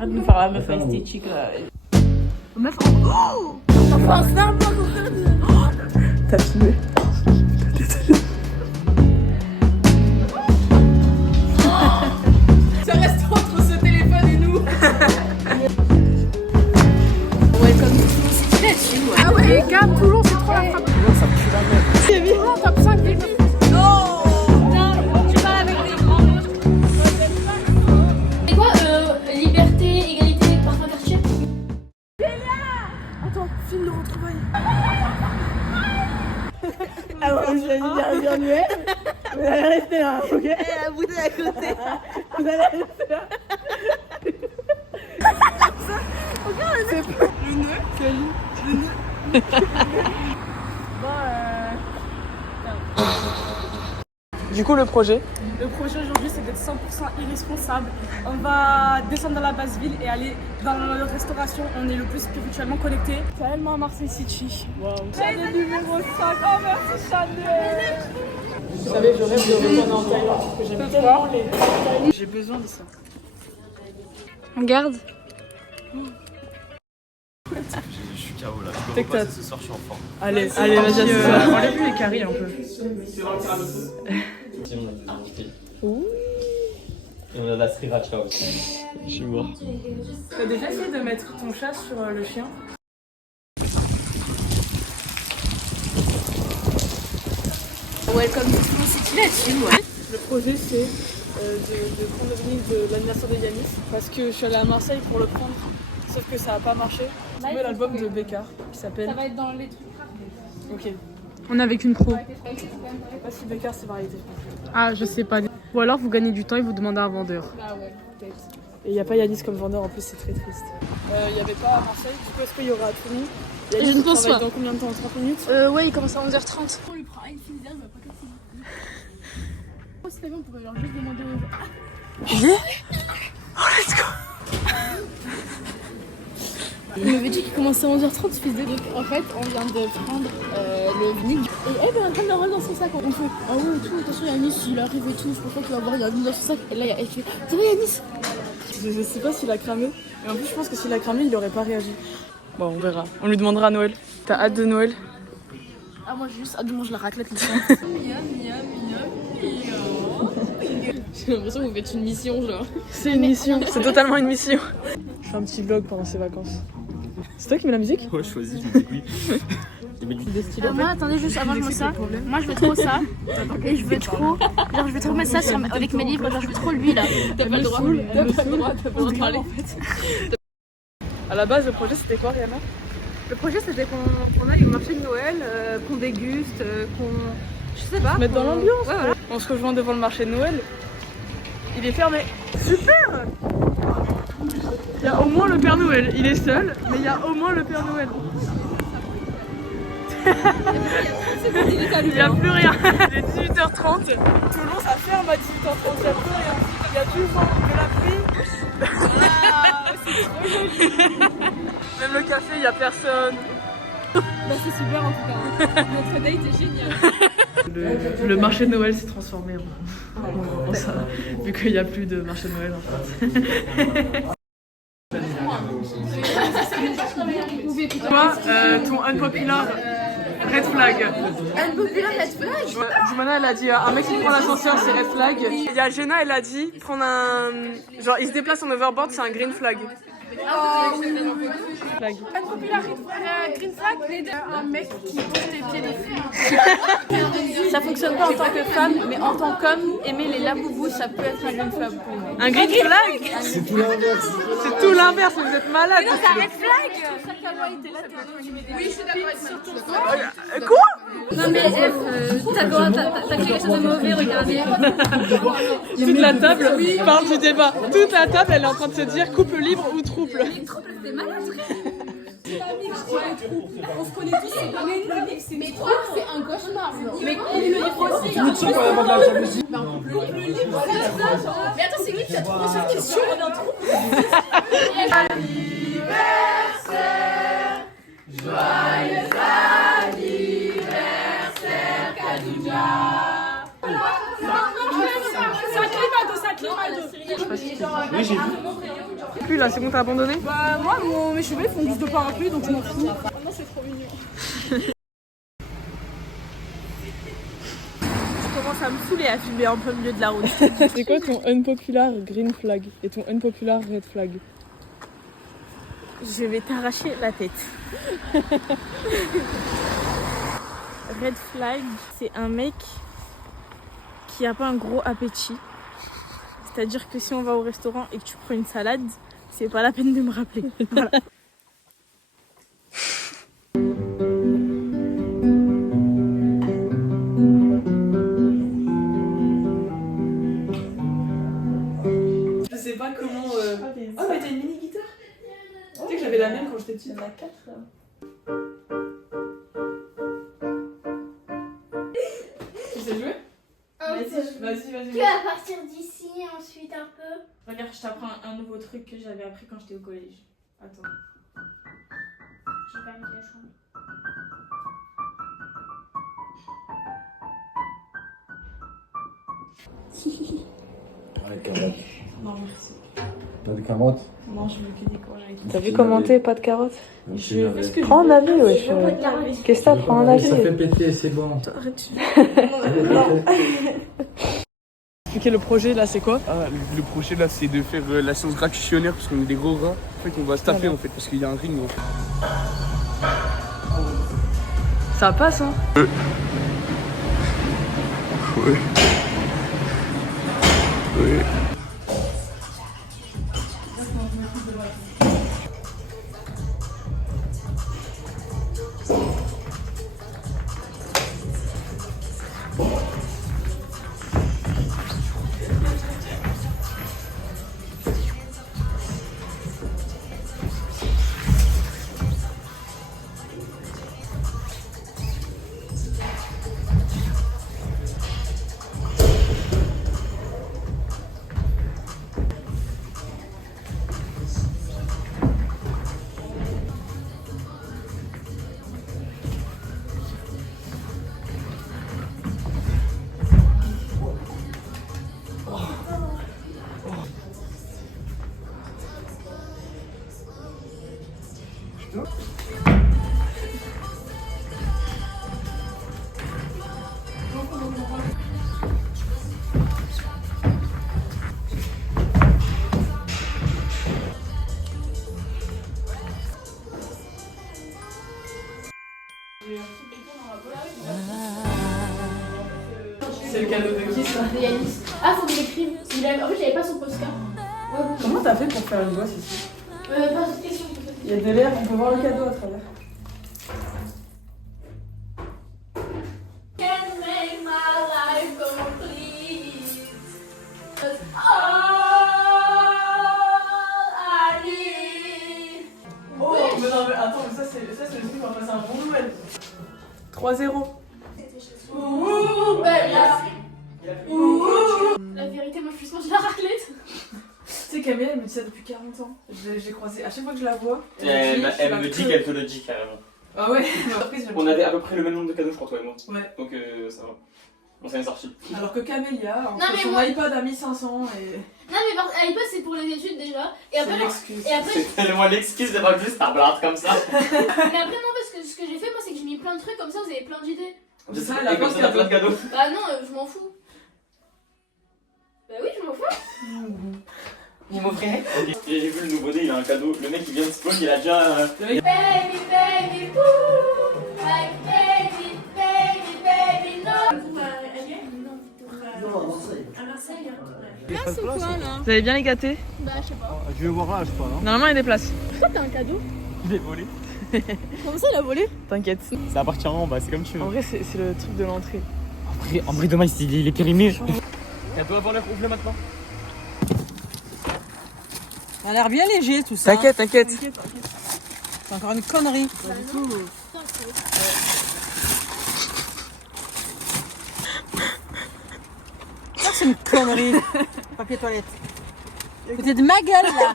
Arrête de nous faire la meuf esthétique là. Meuf, oh, enfin, c'est un peu. T'as filmé? Ça reste entre ce téléphone et nous. Welcome to City Let's You. Ah ouais, les gars, Toulon, c'est trop la frappe. Toulon, ça pue la merde. C'est bien, top 5 des meufs. Tu parles avec des grands mots. C'est quoi liberté, égalité, parfum quartier? Attends, film de retrouvailles. Ah ouais, je vais dire Noël. Vous allez rester là, ok? Elle a boudé à côté. Vous allez rester là. Du coup, le projet? Le projet aujourd'hui, c'est d'être 100% irresponsable. On va descendre dans la basse ville et aller dans la restauration. On est le plus spirituellement connecté. Tellement à Marseille City. Waouh. Chanel numéro 5. Oh merci Chanel. Vous savez, je rêve de retourner en Thaïlande parce que j'aime tellement les Thaïlandais. J'ai besoin de ça. Regarde. Je suis KO là, je peux Tic-tac. repasser ce soir, je suis en forme. Allez, vas-y, enlève lui les caries un peu. Si on a des invités. Et on a la sriracha aussi. Je suis mort. T'as déjà essayé de mettre ton chat sur le chien? Welcome to City Let's You. Le projet, c'est de prendre le vinyle de l'anniversaire de Yanis parce que je suis allée à Marseille pour le prendre, sauf que ça n'a pas marché. J'ai trouvé l'album de Bécard qui s'appelle. Ça va être dans les trucs. Ok. On est avec une pro. Je sais pas si Bécard c'est variété. Ah, je sais pas. Ou alors vous gagnez du temps et vous demandez à un vendeur. Ah ouais, peut-être. Et il n'y a pas Yanis comme vendeur en plus, c'est très triste. Il n'y avait pas à Marseille, du coup est-ce qu'il y aura à Toulon? Yanis, Je ne il pense travaille pas. Dans combien de temps? 30 minutes? Ouais, il commence à 11h30. On lui prend une fille derrière, il va pas casser. Oh, c'est bien, on pourrait leur juste demander aux gens. Il m'avait dit qu'il commençait à 11h30 ce fils de. Donc en fait, on vient de prendre le vinyle. Et elle est en train de le rôle dans son sac. On fait ah ouais, tout, attention Yanis, il arrive et tout. Je pense pas qu'il va avoir Yanis dans son sac. Et là, elle fait ça va Yanis? Je sais pas s'il a cramé. Et en plus, je pense que s'il a cramé, il aurait pas réagi. Bon, on verra. On lui demandera à Noël. T'as hâte de Noël? Ah, moi j'ai juste hâte de manger la raclette. J'ai l'impression que vous faites une mission, genre. C'est une mission, c'est totalement une mission. Je fais un petit vlog pendant ces vacances. C'est toi qui mets la musique? Ouais, je choisis, je me dis oui. Moi, attendez juste avant je mange ça. Moi, je veux trop ça. Et je veux trop. Genre, je veux trop mettre ça avec mes livres. Genre, je veux trop lui là. T'as pas le droit. T'as pas le droit de parler en fait. À la base, le projet c'était quoi, Rihanna? Le projet c'était qu'on aille au marché de Noël, qu'on déguste, qu'on. Je sais pas. Mettre dans l'ambiance. Ouais, voilà. On se rejoint devant le marché de Noël. Il est fermé. Super! Il y a au moins le Père Noël. Il est seul, mais il y a au moins le Père Noël. Il n'y a plus rien. Il est 18h30. Toulon, ça ferme à 18h30. Il n'y a plus rien. Il y a du vent, de la pluie. Même le café, il n'y a personne. Bah, c'est super en tout cas. Notre date est géniale. Le marché de Noël s'est transformé en ça, vu qu'il n'y a plus de marché de Noël en fait. Toi, ton unpopular red flag. Unpopular red flag. Jumana elle a dit un mec qui prend l'ascenseur c'est red flag. Il y a Jenna elle a dit prendre un. Genre il se déplace en overboard c'est un green flag. Flag. Unpopular green flag, un mec qui pose tes pieds dessus. Ça fonctionne pas en tant que femme, mais en tant qu'homme, aimer les laboubous, ça peut être un green flag pour moi. Un green flag? C'est tout l'inverse. C'est tout l'inverse, vous êtes malade. C'est un red flag. Oui, je suis d'accord avec Quoi? Non mais t'as fait quelque chose de mauvais, regardez. Toute la table parle du débat. Toute la table elle est en train de se dire couple libre ou trouble. C'est malade. On se connaît tous, c'est pas mais trouble, c'est un cauchemar. Mais le livre aussi. Tu me tiens quand même de la jalousie. Le livre, c'est ça. Mais attends, c'est lui qui a trouvé cette question. On est en trouble. Anniversaire, joyeux anniversaire, Kadouja. C'est un climat de ça. Oui, j'ai vu. Plus là, c'est bon, t'as abandonné? Bah moi, mes cheveux font juste de parapluie, donc je m'en fous. Maintenant c'est trop mignon. Je commence à me saouler à filmer en plein milieu de la route. C'est quoi ton unpopular green flag et ton unpopular red flag? Je vais t'arracher la tête. Red flag, c'est un mec qui a pas un gros appétit. C'est-à-dire que si on va au restaurant et que tu prends une salade, c'est pas la peine de me rappeler. Voilà. Je sais pas comment. Oh, mais t'as une mini guitare? Tu sais que j'avais la même quand j'étais petite. Il y en a 4. Tu sais jouer? Vas-y. Que à partir d'ici, ensuite un peu. Regarde, je t'apprends un nouveau truc que j'avais appris quand j'étais au collège. Attends. J'ai pas mis la chambre. Ouais, carottes. Non, merci. Pas de carottes? Non, je veux que des courgettes. T'as vu commenter, pas de carottes? Je veux ce que Prends un avis, wesh. Qu'est-ce que t'as? Prends un avis. Ça fait péter, c'est bon. Arrête. Ok, le projet là c'est quoi? Ah, le projet là c'est de faire la séance gratifitionnaire parce qu'on est des gros gras. En fait on va se taper en fait parce qu'il y a un ring. Ça passe, hein? Ouais. C'est le cadeau de qui ça? De Yanis. Ah, faut que j'écrive. En fait, j'avais pas son postcard. Ouais, bon. Comment t'as fait pour faire une bosse ici? Pas de question. Il y a de l'air, on peut voir le cadeau à travers. Can make my life complete. All I need. Oh, mais non, mais attends, mais ça c'est le truc, on va passer un bon Noël. 3-0. Ouh, belle. La vérité, moi je suis manger la raclette. Tu sais, Camille, elle me dit ça depuis 40 ans. J'ai croisé, à chaque fois que je la vois. Elle me dit qu'elle te le dit carrément. Ah ouais, surprise, On avait à peu près le même nombre de cadeaux, je crois, toi et moi. Ouais. Donc ça va. On s'en est sorti. Alors que Camélia, Non, entre mais son moi- iPod à 1500 et. Non, mais à l'époque, c'est pour les études déjà. Et C'est après, non. l'excuse. Et après, C'est tellement l'excuse de pas juste un blard comme ça. mais après, non, parce que ce que j'ai fait, moi, c'est que j'ai mis plein de trucs comme ça, vous avez plein d'idées. C'est ça, Et la comme poste ça, t'as plein de cadeaux. Bah non, je m'en fous. Bah oui, je m'en fous. Vous m'offrirez? Ok. J'ai vu le nouveau-né, il a un cadeau. Le mec il vient de spawn, il a déjà. Baby, baby, boo. Like baby, baby, baby, no. À Marseille. Là c'est quoi là? Vous avez bien les gâtés? Bah, je sais pas. Je vais voir là, je crois. Non Normalement, il y a des places. Pourquoi t'as un cadeau? Il est volé. Comment ça, il a volé? T'inquiète. Ça appartient en bas, c'est comme tu veux. En vrai, c'est le truc de l'entrée. En vrai, dommage, il est périmé. Elle doit avoir l'air ouvert maintenant. Ça a l'air bien léger tout ça. T'inquiète, t'inquiète. C'est encore une connerie. Ça c'est une connerie. Papier toilette. Vous êtes de ma gueule là.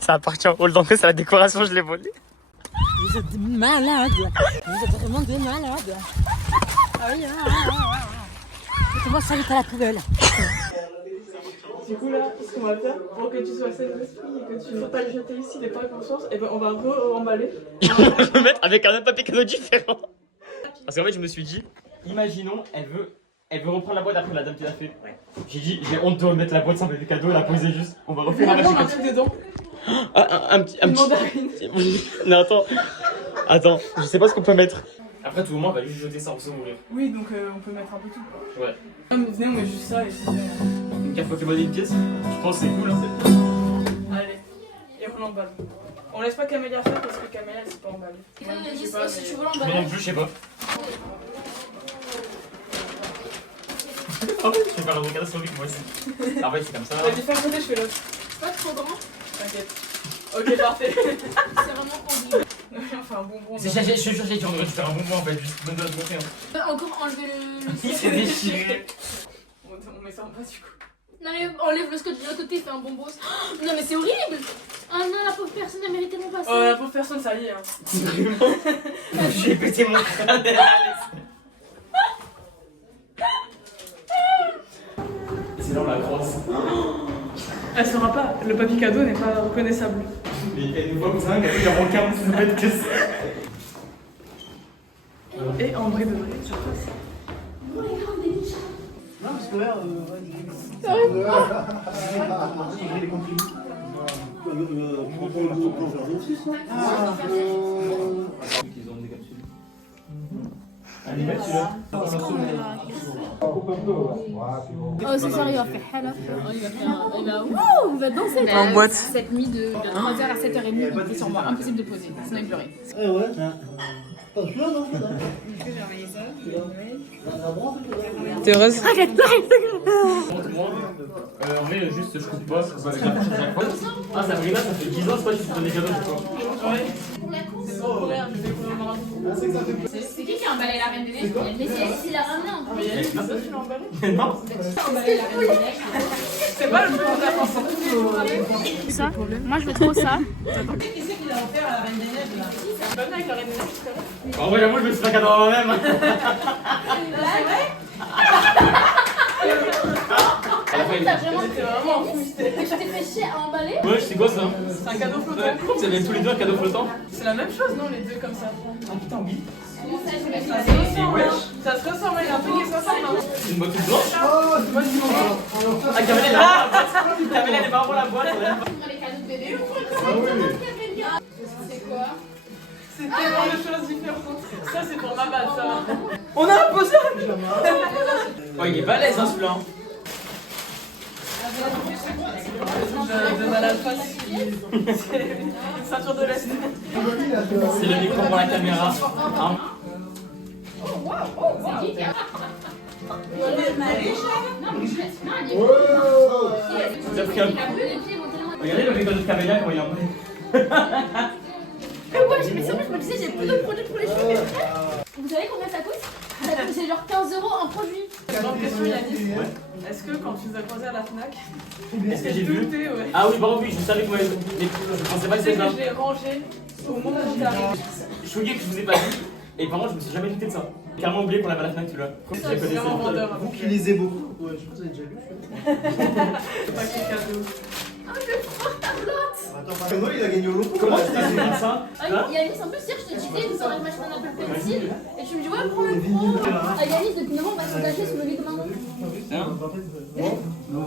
Ça appartient au hall d'entrée, c'est la décoration, je l'ai volé. Vous êtes des malades. Vous êtes vraiment des malades. Ah oui, ah. Faites-moi ça vite à la poubelle. Du coup, là, ce qu'on va faire pour que tu sois saine d'esprit et que tu ne faut pas le jeter ici, n'aie pas conscience, et ben on va re-emballer. Je peux mettre avec un papier cadeau différent. Parce qu'en fait, je me suis dit, imaginons, elle veut reprendre la boîte après la dame qui l'a fait. J'ai dit, j'ai honte de remettre la boîte sans papier cadeau, la poser juste. On va refaire un un truc dedans. Un petit. Non, attends, je sais pas ce qu'on peut mettre. Après, tout le monde va juste jeter ça en se mourir. Oui, donc on peut mettre un peu tout. Quoi. Ouais. Venez, on met juste ça et c'est bon. Une carte Pokémon et une pièce, je pense que c'est cool. Hein. Allez, et on l'emballe. On laisse pas Camélia faire parce que Camélia elle sait pas emballer. Moi, je sais pas, Si mais... tu veux Moi l'emballer. non plus, je sais pas. En fait, je vais faire un regard sur lui moi aussi. En fait, c'est comme ça. Vas-y, fais un côté, je fais l'autre. C'est pas trop grand. T'inquiète. Ok, parfait. C'est vraiment compliqué. Enfin, un bonbon. Je suis sûr que tu aurais dû faire un bonbon en fait, juste bonne de montrer. Encore enlever le. Il s'est déchiré. On met ça en bas du coup. Non mais enlève le scotch de l'autre côté, fais un bonbon. Oh, non mais c'est horrible. Ah non, la pauvre personne elle mérite tellement pas ça. Oh, la pauvre personne, ça y est. Hein. Vraiment. J'ai pété mon crâne. C'est dans la grosse. Elle saura pas, le papier cadeau n'est pas reconnaissable. Mais elle nous voit comme ça, il y a aucun qui nous mettre que ça. Et en vrai de vrai, ça passe. Non, parce que là, Oh c'est sérieux, il va faire halaf. Il va danser. En boîte. Cette nuit de 3h à 7h30, il était sur moi. Impossible de poser, sinon il pleurait. T'es heureuse? En vrai, juste je coupe pas, ça va chaque fois. Ah, Sabrina, ça fait 10 ans, c'est pas que tu te donnes des cadeaux, je crois. Ouais. C'est qui a emballé la Reine des Neiges? Mais c'est la ramené en Mais il y a une personne qui l'a emballé. Non. emballé la Reine des Neiges. C'est pas le plus important. Ça, moi je veux trop ça. Qu'est-ce qu'il a offert à la Reine des Neiges là? C'est pas bien avec la Reine des Neiges tout à l'heure? En vrai, j'avoue, je me suis fait un cadeau à moi-même. T'as vraiment C'était vraiment un fou mystère. Mais tu t'es fait chier à emballer? Ouais, c'est quoi ça? C'est un cadeau flottant. Vous avez tous les deux un cadeau flottant? C'est la même chose, non, les deux comme ça? Ah putain, oui. Ça se ressemble. Ça se ressemble, il y a un truc qui se ressemble. Hein. C'est une boîte toute blanche? Moi, je dis non. Ah, Camilla, elle est marrant la boîte. Camilla, elle est marrant la boîte. Les cadeaux de bébé. C'est quoi? C'est tellement de choses différentes. Ça, c'est pour ma balle, ça. On a un posage. Oh, il est balèze, hein, celui-là. De malade face. Ceinture de l'Est. C'est le micro pour la caméra. Hein? C'est qui a. Regardez le micro de Camilla, comment il est en vrai. Mais ouais, mais c'est vrai, je me disais, j'ai plus de produits pour les cheveux. Mais vous savez combien ça coûte? C'est genre 15 € en produit. Grande question, Yannis. Est-ce que quand tu nous as croisés à la Fnac, Est-ce que j'ai vu? douté, ouais. Ah oui, pardon, oui, je savais que moi, je pensais pas que C'est c'était ça. que je l'ai rangé au moment où t'arrives. Je suis choqué que je vous ai pas dit. Et par contre, je me suis jamais douté de ça. J'ai carrément oublié qu'on avait à la Fnac, tu vois. Je C'est vraiment vendeur. vous qui lisez beaucoup. Ouais, je pense que vous avez déjà lu. C'est pas quel cadeau. Attends, Noël, il a gagné au lot. Comment tu t'es souvenu de ça? Ah, Yanis, en plus, hier, je te disais, il faudrait que m'acheter un Apple Pencil. Et tu me dis, ouais, prends le pro. Ah, Yanis, depuis moment, on va s'engager sur le lit de maman.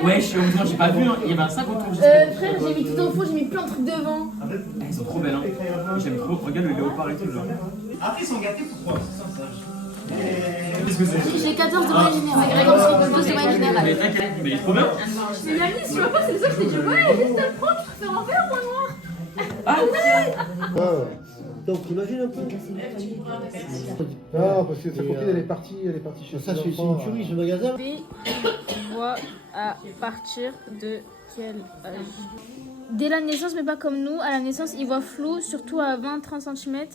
Ouais, je suis honnêtement, j'ai pas vu, hein. Il y avait un sac autour. Frère, j'ai mis tout en faux, j'ai mis plein de trucs devant. Elles sont trop belles, hein. J'aime trop. Regarde le léopard et tout, genre. Après, ils sont gâtés pour quoi? C'est ça, ça. Qu'est-ce que c'est? J'ai 14 de moyenne générale. Greg, on se 12 de moyenne générale. Mais t'inquiète, mais il est trop bien. Mais Yanis, tu vois pas, c'est ça que je t'ai dit, ouais, juste à le prendre, je préfère en vert ou en noir. Ah ouais. Donc, imagine un peu. Non, parce que sa copine, elle est partie chez ça. C'est une tuerie, ce magasin. Tu vois à partir de quel âge? Dès la naissance, mais pas comme nous. À la naissance, il voit flou, surtout à 20-30 cm.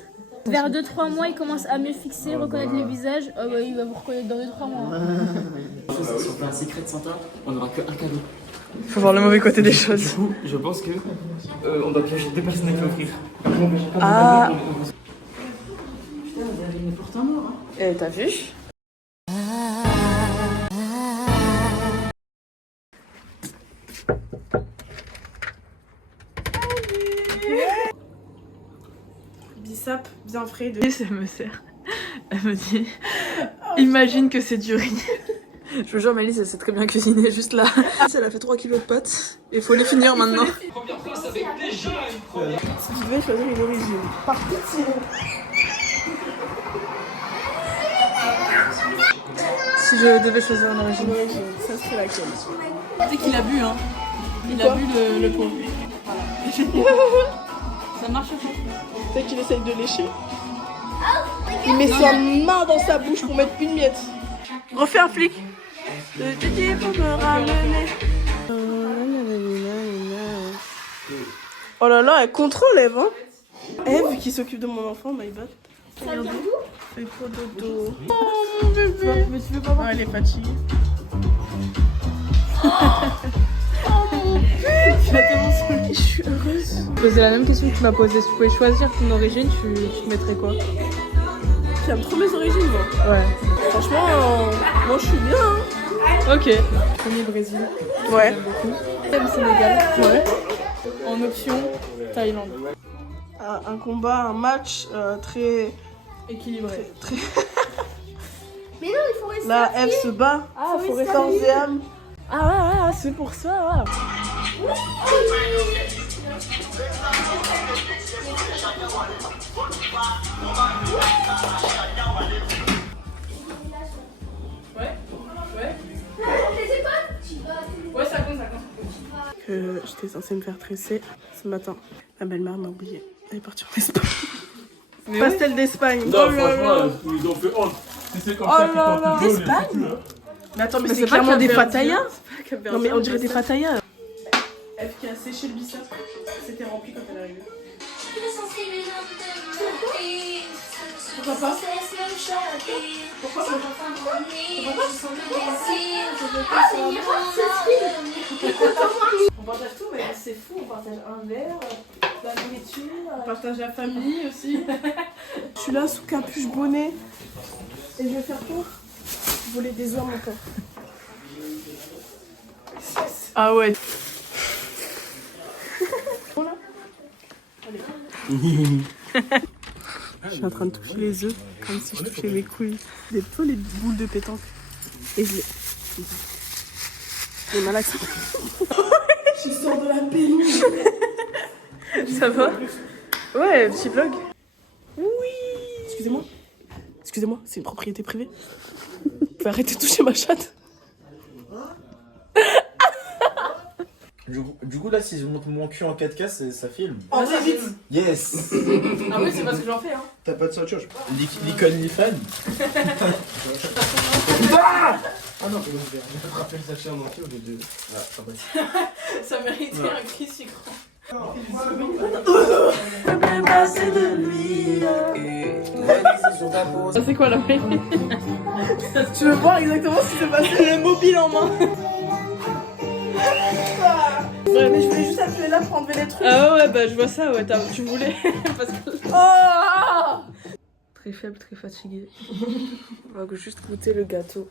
Vers 2-3 mois, il commence à mieux fixer, reconnaître le visage. Oh bah, il va vous reconnaître dans 2-3 mois. Si on fait un secret de Santa, on n'aura qu'un cadeau. Faut voir le mauvais côté des choses. Du coup, je pense que on doit piéger 2 personnes à l'offrir. Ah. Putain, il est pourtant mort, hein. Et t'as vu? bissap bien frais. Et ça me sert. Elle me dit, imagine que c'est du riz. Je vous jure, Malice, elle sait très bien cuisiner, juste là. Elle a fait 3 kilos de pâtes. Il faut les finir maintenant. Si je devais choisir une origine, par pitié. Si je devais choisir une origine, ça serait laquelle? Tu sais qu'il a bu, hein. Il a bu le pot. Voilà. Ça marche pas. Tu sais qu'il essaye de lécher. Il met sa main dans sa bouche pour mettre une miette. Refais un flic. Je dis pour me ramener. Oh là là, elle contrôle Eve, hein. Eve qui s'occupe de mon enfant, my bad. Regardez. Fais trop dodo. Oh mon bébé. Mais tu veux pas voir? Elle est fatiguée. Oh mon bébé. Tu vas tellement sourire. Je suis heureuse. C'est la même question que tu m'as posée. Si tu pouvais choisir ton origine, tu mettrais quoi? J'aime trop mes origines, moi. Ouais. Franchement, moi je suis bien. Hein. Ok. Premier Brésil. Ouais. J'aime beaucoup. Deuxième Sénégal. Ouais. En option, Thaïlande. Un combat, un match très Équilibré. très. Mais non, il faut rester. Là, Eve se bat. Ah, faut rester. Corps et âme. Ah ouais, c'est pour ça. Ouais. Ouais, ça compte. Que j'étais censée me faire tresser ce matin. Ma belle-mère m'a oublié. Elle est partie en Espagne. Pastel d'Espagne. Non, franchement, ils ont fait honte. Si c'est comme ça qu'ils portent le jaune, d'Espagne. Mais attends, mais c'est pas clairement des Cap-Verdien. fatayas. C'est pas Non, mais on dirait des fatayas. Eve qui a séché le bissap. C'était rempli quand elle est arrivée. Pourquoi pas? Pourquoi pas? On partage tout, mais c'est fou. On partage un verre, la nourriture. On partage la famille aussi. Je suis là sous capuche bonnet. Et je vais faire quoi? Voler des oies encore. Ah ouais. Voilà. Allez. Je suis en train de toucher les œufs comme si je touchais mes couilles. Des peu les boules de pétanque. Et je les malades. Je sors de la péniche. Ça va? Ouais, petit vlog. Oui. Excusez-moi. Excusez-moi, c'est une propriété privée. Vous pouvez arrêter de toucher ma chatte. Du coup, là, si je monte mon cul en 4K, ça filme. Oh, ça vite. Yes. Ah oui, c'est parce que j'en fais, hein. T'as pas de ceinture, je pense. L'icône fan. Ah non, je vais frapper le sachet en entier au lieu de. Ah, ça va. Ça méritait un cri si grand. C'est quoi la mairie? Tu veux voir exactement ce qui s'est passé? Le mobile en main. Ouais, mais je voulais juste appuyer là pour enlever les trucs. Ah ouais, bah je vois ça, ouais, tu voulais. Parce que... Oh! Très faible, très fatiguée. On va juste goûter le gâteau.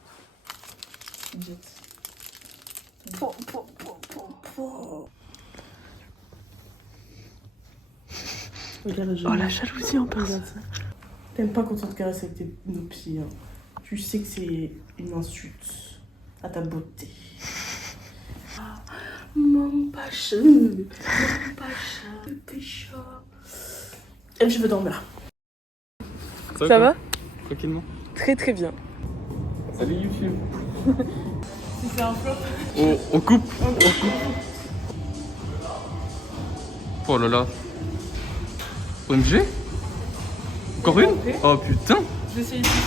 Oh la jalousie en personne. T'aimes pas quand on te caresse avec nos pieds. Hein. Tu sais que c'est une insulte à ta beauté. Mon pacha, pécha. Et je veux dormir. Ça va? Tranquillement. Très très bien. Salut YouTube. Si c'est un flop. Oh, on coupe. Oh là là. OMG? Encore une? Oh putain. Je vais essayer ici.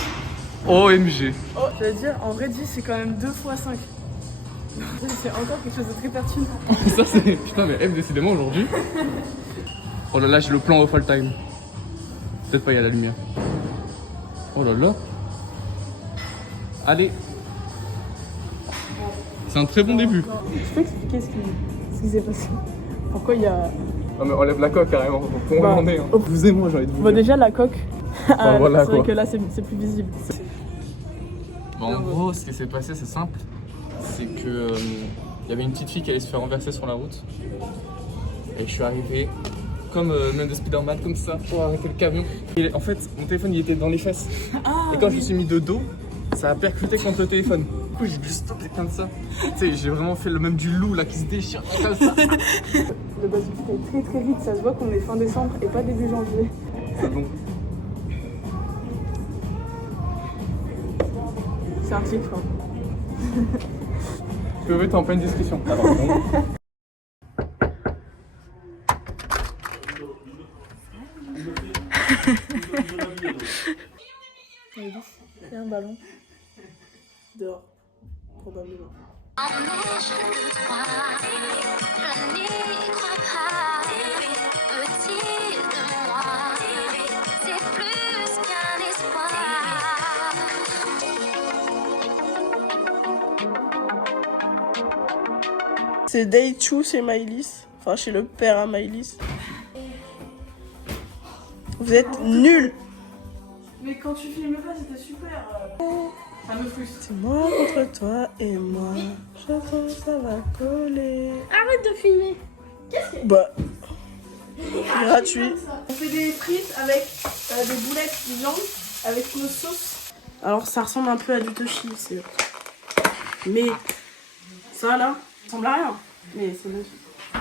OMG. Oh, je veux dire, en vrai, 10 c'est quand même 2 x 5. C'est encore quelque chose de très pertinent. Ça c'est... Putain mais Eve décidément aujourd'hui. Oh là là, j'ai le plan off all time. Peut-être pas, il y a la lumière. Oh là là. Allez. C'est un très bon début. Je peux expliquer ce qui s'est passé? Pourquoi il y a... Non mais enlève la coque carrément, pour Bah, on en est. Hein. Vous et moi j'ai envie de vous Bon, dire. déjà la coque, Enfin, voilà, c'est vrai quoi. que là c'est plus visible. Bon, en gros, ce qui s'est passé, c'est simple. C'est que y avait une petite fille qui allait se faire renverser sur la route. Et je suis arrivé comme même de Spider-Man, comme ça, pour arrêter le camion. Et en fait, mon téléphone il était dans les fesses. Et quand je me suis mis de dos, ça a percuté contre le téléphone. Du coup, j'ai dû stopper comme ça. Tu sais, j'ai vraiment fait le même du loup là qui se déchire comme ça. Le basilic est très vite, ça se voit qu'on est fin décembre et pas début janvier. C'est bon. C'est un tic, quoi. Je veux t'es en pleine discussion. Alors, bon. Il y a un ballon. Dehors, probablement. C'est Day 2 chez Maëlys, enfin chez le père à Maëlys. Vous êtes nuls. Mais quand tu filmes pas, c'était super. Ça me frustre. C'est moi contre toi et moi. J'attends, ça va coller. Arrête de filmer. Bah, gratuit. On fait des frites avec des boulettes de viande avec nos sauces. Alors ça ressemble un peu à du toshi, c'est. Mais ça là, ça ressemble à rien. Mais c'est bon.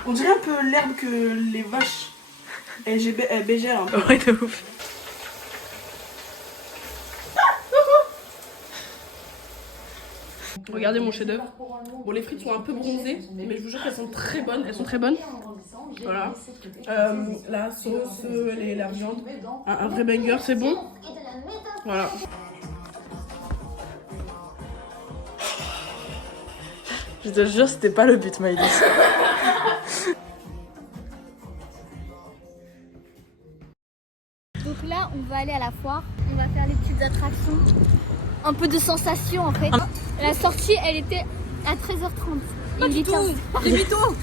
On dirait un peu l'herbe que les vaches bégèrent un peu. Ouais, de ouf. Regardez mon chef-d'œuvre. Bon, les frites sont un peu bronzées, mais je vous jure qu'elles sont très bonnes. Elles sont très bonnes. Voilà. La sauce, la viande. Un vrai banger, c'est bon. Voilà. Je te jure, c'était pas le but, Maëlys. Donc là, on va aller à la foire. On va faire les petites attractions. Un peu de sensation en fait. La sortie, elle était à 13h30. Il est 15. Des mythos.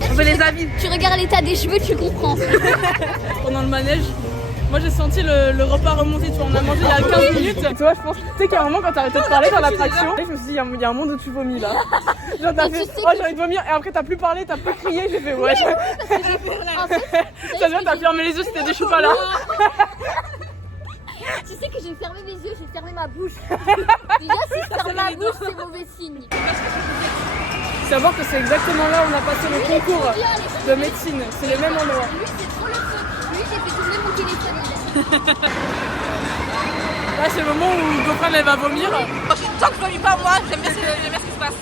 On fait les avis. Tu regardes l'état des cheveux, tu comprends. Pendant le manège, moi j'ai senti le repas remonter, tu vois, on a mangé il y a 15 minutes. Tu vois, je pense, tu sais qu'à un moment quand t'arrêtais de parler dans l'attraction, je me suis dit, il y a un monde où tu vomis là. Genre t'as fait, oh j'ai envie de vomir, et après t'as plus parlé, t'as plus crié, j'ai fait ouais. Ça se voit, t'as fermé les yeux, c'était des choux pas là. Tu sais que j'ai fermé mes yeux, j'ai fermé ma bouche. Déjà, si je ferme ma bouche, c'est mauvais signe. Savoir que c'est exactement là où on a passé le concours de médecine, c'est les mêmes endroits. Lui, c'est trop le fun. Lui, j'ai fait tourner mon téléphone. Là, c'est le moment où Gopran elle va vomir. Tant que je vomis pas moi, j'aime bien ce qui se passe.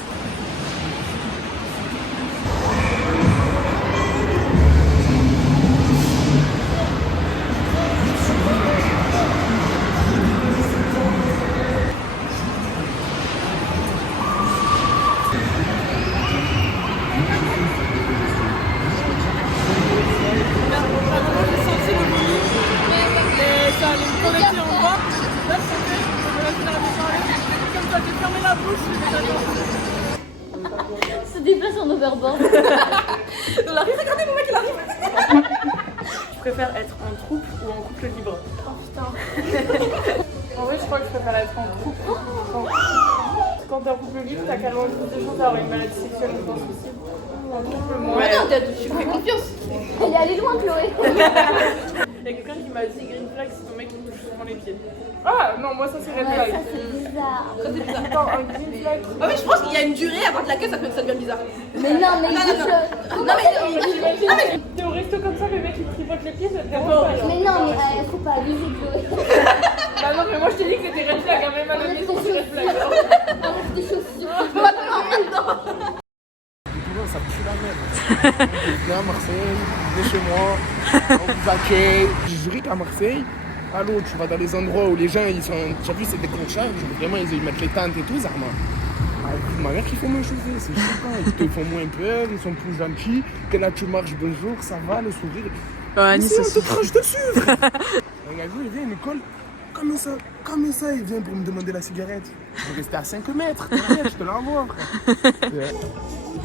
Se déplace en overboard. On arrive, regardez mon mec il arrive. Tu préfères être en troupe ou en couple libre? Oh putain. En vrai je crois que je préfère être en couple. Quand t'es en couple libre, t'as carrément plus de chances d'avoir une maladie sexuelle ou d'un suicide. En couple moins. Mais non, tu fais confiance. Elle est allée loin, Chloé. Il y a quelqu'un qui m'a dit green flag si ton mec il touche souvent les pieds. Ah non, moi ça c'est red flag. Ça c'est bizarre. Attends, un green flag. Ah oui, je pense qu'il y a une durée avant de laquelle ça devient bizarre. Mais non, mais T'es au resto comme ça, le mec il tripote les pieds, ça te dérange pas. Mais non, mais faut pas abuser, Chloé. Bah non, mais moi je t'ai dit que c'était red flag, même à la maison c'est red flag. Enlève tes chaussures. Ça me tue la merde. Viens à Marseille, viens chez moi, on vous accueille. Zurich à Marseille, allô, tu vas dans les endroits où les gens ils sont. Tu as vu, c'est des clochards, vraiment ils mettent les tentes et tout, ça ma mère qui fait moins chose, c'est chiant, ils te font moins peur, ils sont plus gentils. Que là tu marches, bonjour, ça va, le sourire. Ouais, Nice, on te crache dessus. Un jour il vient à l'école, comme ça, il vient pour me demander la cigarette. Je vais rester à 5 mètres, je te l'envoie, frère.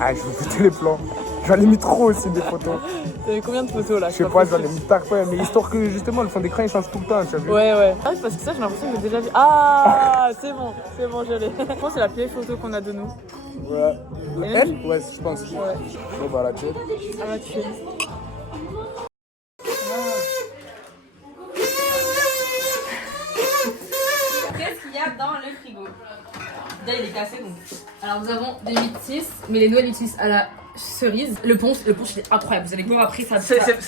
Ah, je vous foutais les plans. Je J'en ai mis trop aussi des photos. T'avais combien de photos là? Je sais pas, j'en ai mis parfois, mais histoire que justement le fond d'écran il change tout le temps, tu as vu? Ouais. Ah, parce que ça, j'ai l'impression que j'ai déjà vu. Ah, c'est bon, je l'ai. Je pense que c'est la plus vieille photo qu'on a de nous. Ouais. Elle? Ouais, je pense. Ouais. Bon, bah la tienne. Ah, bah, tu fais. Qu'est-ce qu'il y a dans le frigo? Là, il est cassé donc. Alors, nous avons des 8-6, mais les Noël ils utilisent à la cerise. Le punch il est incroyable. Vous allez voir après, ça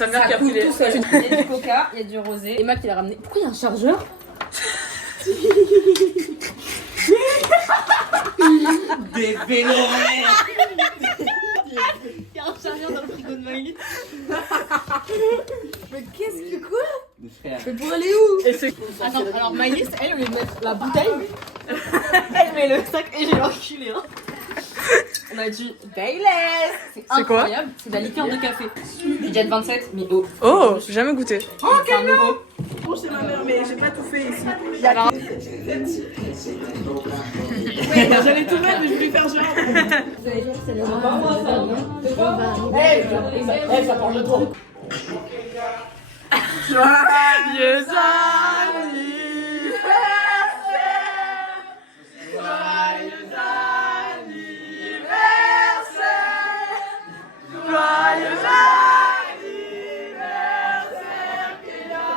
mère coule tout seul. Il y a du coca, il y a du rosé. Et Mac, il a ramené. Pourquoi il y a un chargeur? Des vélos. Il y a un chargeur dans le frigo de Maïs. Mais qu'est-ce que quoi? Mais pour aller où? Attends, alors Maïs, elle, au lieu de mettre la bouteille, elle met le sac et j'ai l'enculé. Hein. On a du Baileys. C'est incroyable. C'est de la liqueur de café. Du Jet 27, mais oh. Oh, j'ai jamais goûté. Oh, quel nom! Bon, c'est ma mère, mais j'ai pas tout fait ici. J'allais tout mettre, mais je voulais faire genre. Ça parle de toi. Joyeux anniversaire! Joyeux anniversaire! Joyeux anniversaire, Kélia!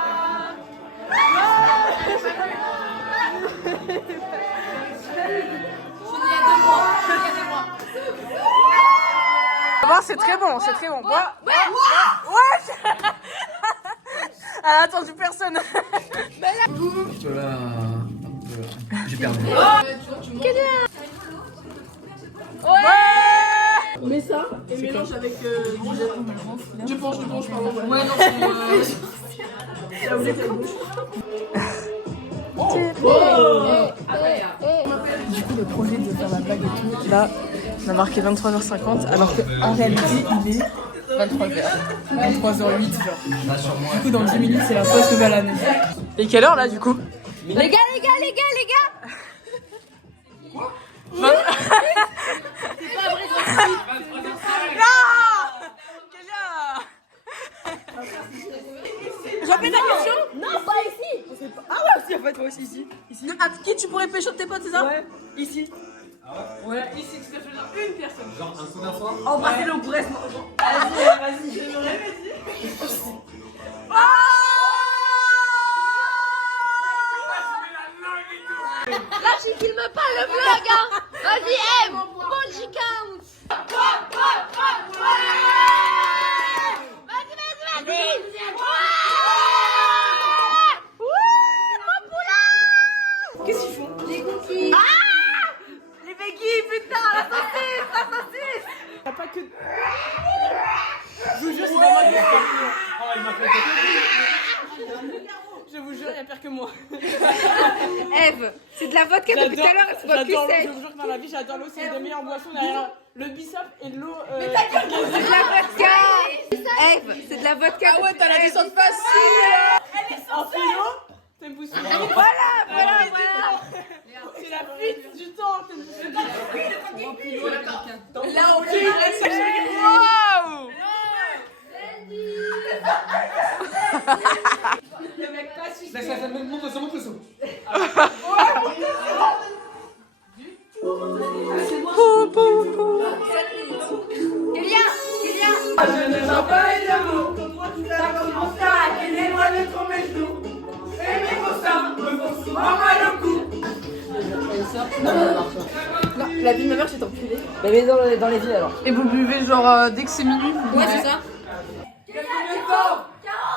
C'est très bon, c'est très bon. Bois. Ouais. Elle a attendu personne. J'ai perdu. Ouais. Mets ça et mélange avec du punch, pardon. Ouais, non, c'est la oulette, elle bouge. Du coup, le projet de faire la blague et tout, là, on a marqué 23h50, alors qu'en réalité, il est 23h. 23h08, genre. Du coup, dans 10 minutes, c'est la pause nouvelle année. Et quelle heure là, du coup? Les gars! Quoi? C'est pas vrai, non! Répète la question? Non, pas ici! Ah ouais, si, en fait, moi aussi, ici. À qui tu pourrais pécho de tes potes, c'est ça? Ouais, ici. Ouais, ici, tu t'as fait genre une personne. Genre un coup d'un soir. Embrasser le brest. Vas-y, je me lève, vas-y. Là, je filme pas le vlog, hein. Vas-y, M, bungee count. Vas-y. Mon poulain. Qu'est-ce qu'ils font? Les cookies. Ah, les béquilles, putain, la saucisse. Y'a pas que... Je vous jure, c'est dans ma vie. Je vous jure, y'a pire que moi. Eve, c'est de la vodka depuis tout à l'heure, c'est pas plus sec. Je vous jure que dans la vie, j'adore l'eau, c'est une des meilleures boissons derrière le bissap et de l'eau. Mais ta gueule, c'est de la vodka. Eve, c'est de la vodka. Ah ouais, t'as la descente facile. Elle est sans philo. T'es me pousser. Voilà. C'est la fuite du temps. T'es me pousser. Là, on est. Waouh. Le mec passe. Ça monte le saut. Kélia. Je ne sens pas les amours. Ça commence à accueillir moi de trop mes genoux. Et mes beaux seins me font souvent mal au cou. Non, la vie de ma mère, j'ai enculée. Mais dans les villes alors. Et vous buvez genre dès que c'est minuit? Ouais, c'est ça.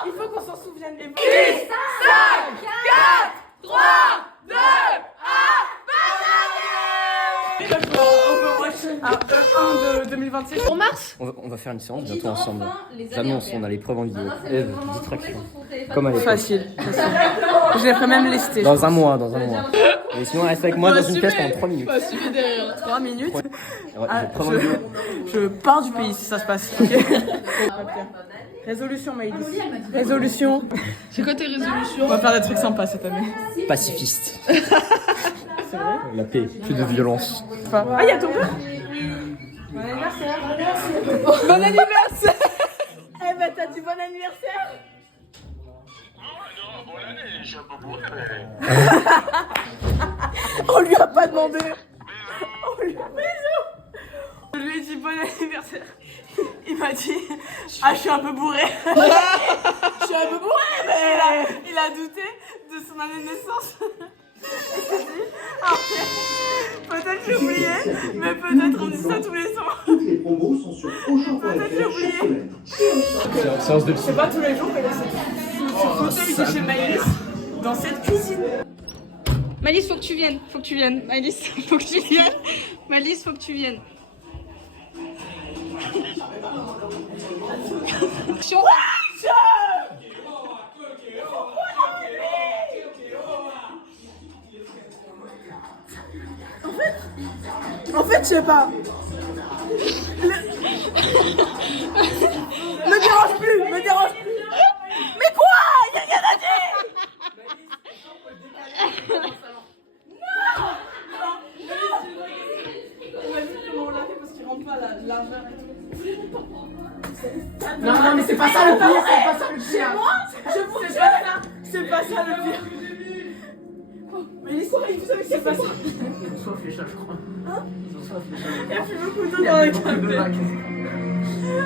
Il faut qu'on s'en souvienne. 10, 5, 4, 3, 2, 1, Overwatch 1 de 2026. En mars. On va faire une séance bientôt ensemble. J'annonce, on a les preuves en vidéo. Eve, distraction. Comme à l'époque. Facile. Je les ferai même lester. Dans un mois. Et sinon, reste avec moi dans une pièce pendant 3 minutes. Pas suivi derrière 3 minutes. Ouais, Ah, j'ai preuve en vidéo. je pars du pays si ça se passe. Ok. Résolution, Maïlis. Résolution. C'est quoi tes résolutions? On va faire des trucs sympas cette année. Pacifiste. C'est vrai? La paix, plus de violence. Enfin, ah, y'a ton père? Bon anniversaire. Bon anniversaire. Eh ben t'as dit bon anniversaire. On lui a pas demandé. On lui a Je lui ai dit bon anniversaire. Il m'a dit ah je suis un peu bourré. Je suis un peu bourré, mais Il a douté de son année de naissance. Il s'est dit après peut-être j'ai oublié, mais peut-être on dit ça tous les soirs. Toutes les promos sont sur Peut-être j'ai oublié. Séance de C'est pas tous les jours mais là c'est fauteuil de chez Maëlys dans cette cuisine. Maëlys, faut que tu viennes. Faut que tu viennes. Maëlys, faut que tu viennes. Maëlys, faut que tu viennes. En fait, je sais pas. Me dérange plus, me dérange plus. Mais quoi? Y'a rien à dire. Comment on l'a fait parce qu'il rentre pas à la largeur et tout. Non, mais c'est pas ça le pire, c'est pas ça le pire. Je vous dis ça, c'est pas ça le pire. Mais l'histoire, vous savez que c'est pas ça. Ils ont soif les chats, je crois. Hein? Ils ont soif les chats. Il y a plus beaucoup d'eau dans le café.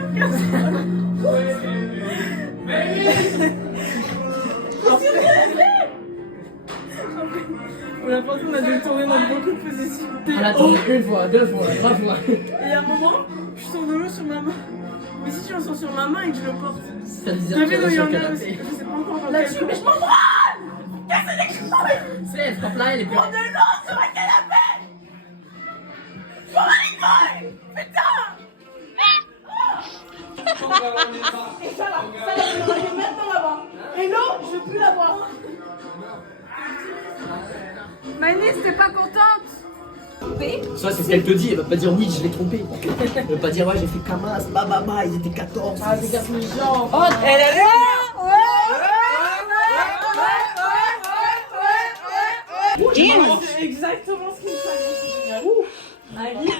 On a pensé qu'on a dû tourner dans beaucoup de positions. On a tourné une fois, deux fois, trois fois. Et à un moment, je sens de l'eau sur ma main. Mais si tu le sens sur ma main et que je le porte, Ça veut dire t'as vu que où il y en sur a le aussi. canapé. Je sais pas encore là-dessus, mais je m'en branle. Cassez les couilles. C'est, elle frappe là, elle est Pour de l'eau sur un canapé. Je m'en bats les couilles. Putain. Et ça là, je vais maintenant là-bas. Et l'eau, je veux plus la boire. Maëlys, t'es pas contente? Ça, c'est ce qu'elle te dit, elle va pas dire oui, je l'ai trompé. Elle va pas dire ouais, j'ai fait Kamas, bah, ils étaient 14. Ah, c'est intelligent. Oh, elle est là. C'est exactement ce qu'il me fallait.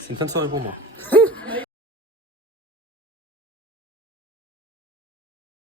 C'est une fin de soirée pour moi.